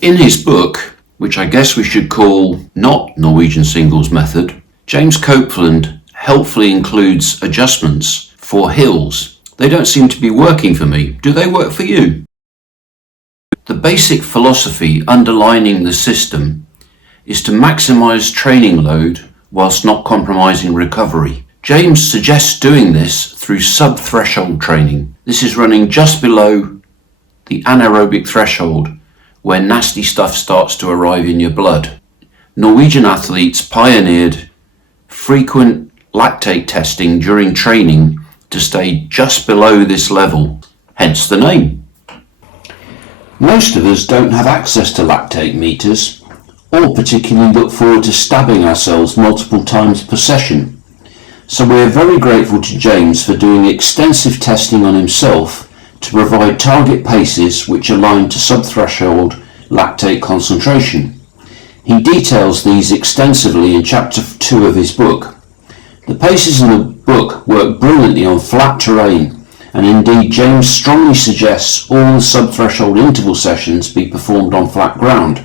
In his book, which I guess we should call not Norwegian Singles Method, James Copeland helpfully includes adjustments for hills. They don't seem to be working for me. Do they work for you? The basic philosophy underlining the system is to maximize training load whilst not compromising recovery. James suggests doing this through sub-threshold training. This is running just below the anaerobic threshold where nasty stuff starts to arrive in your blood. Norwegian athletes pioneered frequent lactate testing during training to stay just below this level, hence the name. Most of us don't have access to lactate meters, or particularly look forward to stabbing ourselves multiple times per session. So we are very grateful to James for doing extensive testing on himself to provide target paces which align to sub-threshold lactate concentration. He details these extensively in chapter 2 of his book. The paces in the book work brilliantly on flat terrain, and indeed James strongly suggests all the sub-threshold interval sessions be performed on flat ground.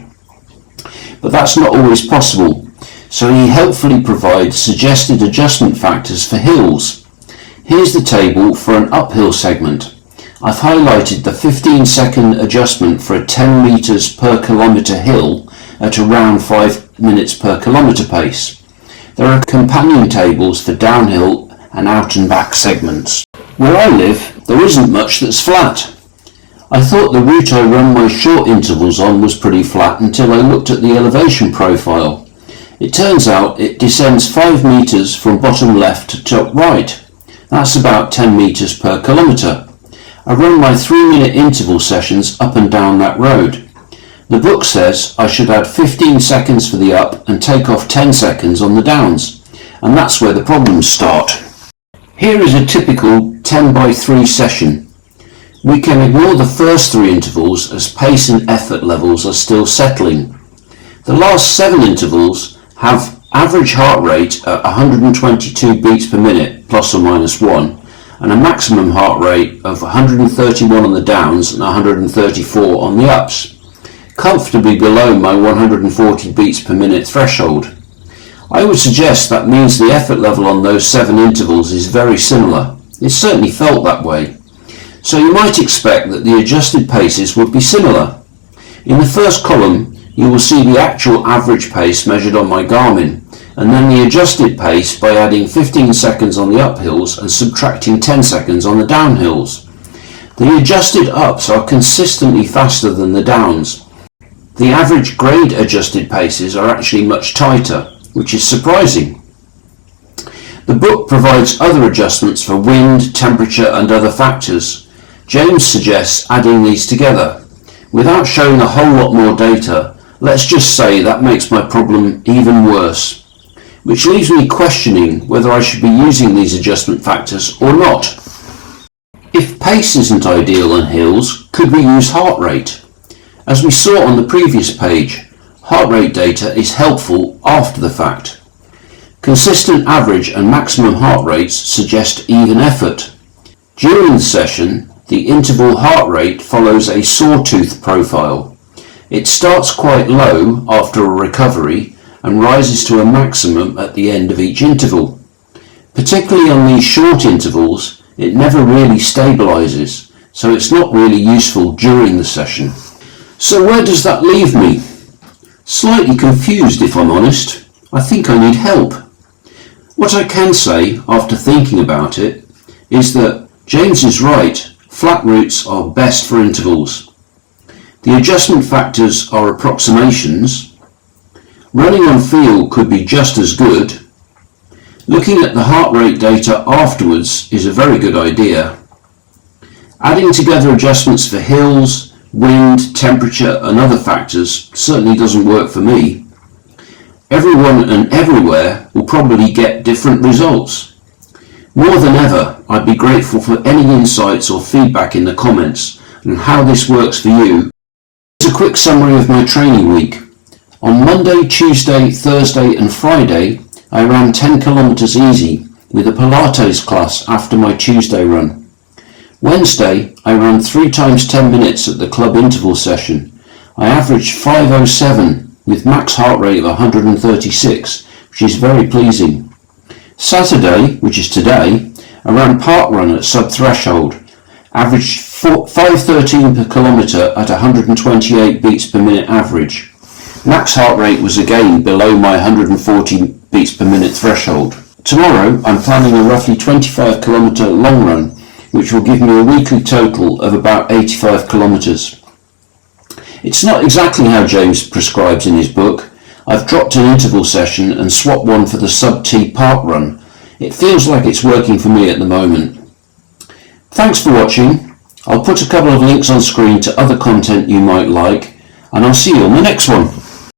But that's not always possible, so he helpfully provides suggested adjustment factors for hills. Here's the table for an uphill segment. I've highlighted the 15-second adjustment for a 10 meters per kilometer hill at around 5 minutes per kilometer pace. There are companion tables for downhill and out and back segments. Where I live, there isn't much that's flat. I thought the route I run my short intervals on was pretty flat until I looked at the elevation profile. It turns out it descends 5 meters from bottom left to top right. That's about 10 meters per kilometre. I run my 3-minute interval sessions up and down that road. The book says I should add 15 seconds for the up and take off 10 seconds on the downs, and that's where the problems start. Here is a typical 10x3 session. We can ignore the first 3 intervals as pace and effort levels are still settling. The last 7 intervals have average heart rate at 122 beats per minute plus or minus 1 and a maximum heart rate of 131 on the downs and 134 on the ups, comfortably below my 140 beats per minute threshold. I would suggest that means the effort level on those 7 intervals is very similar. It certainly felt that way. So you might expect that the adjusted paces would be similar. In the first column, you will see the actual average pace measured on my Garmin, and then the adjusted pace by adding 15 seconds on the uphills and subtracting 10 seconds on the downhills. The adjusted ups are consistently faster than the downs. The average grade adjusted paces are actually much tighter, which is surprising. The book provides other adjustments for wind, temperature and other factors. James suggests adding these together. Without showing a whole lot more data, let's just say that makes my problem even worse, which leaves me questioning whether I should be using these adjustment factors or not. If pace isn't ideal on hills, could we use heart rate? As we saw on the previous page, heart rate data is helpful after the fact. Consistent average and maximum heart rates suggest even effort. During the session, the interval heart rate follows a sawtooth profile. It starts quite low after a recovery and rises to a maximum at the end of each interval. Particularly on these short intervals, it never really stabilizes, so it's not really useful during the session. So where does that leave me? Slightly confused, if I'm honest. I think I need help. What I can say, after thinking about it, is that James is right. Flat routes are best for intervals. The adjustment factors are approximations. Running on feel could be just as good. Looking at the heart rate data afterwards is a very good idea. Adding together adjustments for hills, wind, temperature and other factors certainly doesn't work for me. Everyone and everywhere will probably get different results. More than ever, I'd be grateful for any insights or feedback in the comments on how this works for you. Here's a quick summary of my training week. On Monday, Tuesday, Thursday and Friday, I ran 10 kilometers easy with a Pilates class after my Tuesday run. Wednesday, I ran 3 times 10 minutes at the club interval session. I averaged 5:07 with max heart rate of 136, which is very pleasing. Saturday, which is today, I ran park run at sub-threshold, averaged 5:13 per kilometre at 128 beats per minute average. Max heart rate was again below my 140 beats per minute threshold. Tomorrow I'm planning a roughly 25 kilometre long run, which will give me a weekly total of about 85 kilometres. It's not exactly how James prescribes in his book. I've dropped an interval session and swapped one for the sub-T park run. It feels like it's working for me at the moment. Thanks for watching. I'll put a couple of links on screen to other content you might like, and I'll see you on the next one.